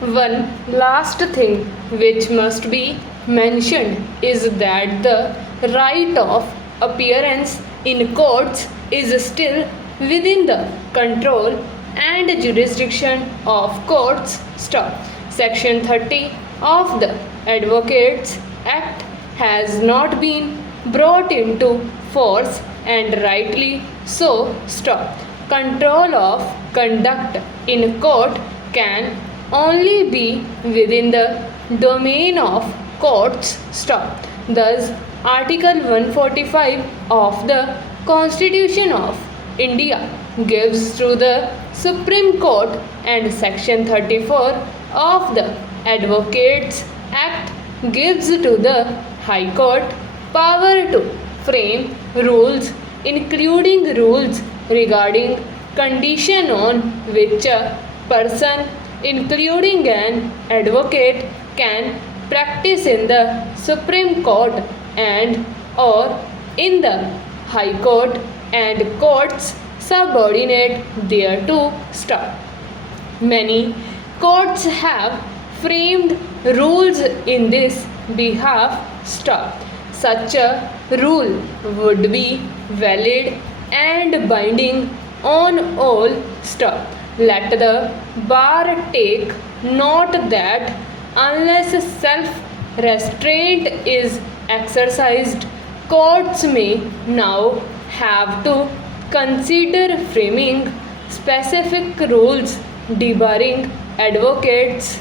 One last thing which must be mentioned is that the right of appearance in courts is still within the control and jurisdiction of courts. Section 30 of the Advocates Act has not been brought into force, and rightly so. Control of conduct in court can only be within the domain of courts. Thus, Article 145 of the Constitution of India gives to the Supreme Court, and Section 34 of the Advocates Act gives to the High Court power to frame rules, including rules regarding condition on which a person, including an advocate, can practice in the Supreme Court and or in the High Court and courts subordinate thereto. Many courts have framed rules in this behalf. Such a rule would be valid and binding on all. Let the bar take note that unless self-restraint is exercised, courts may now have to consider framing specific rules debarring advocates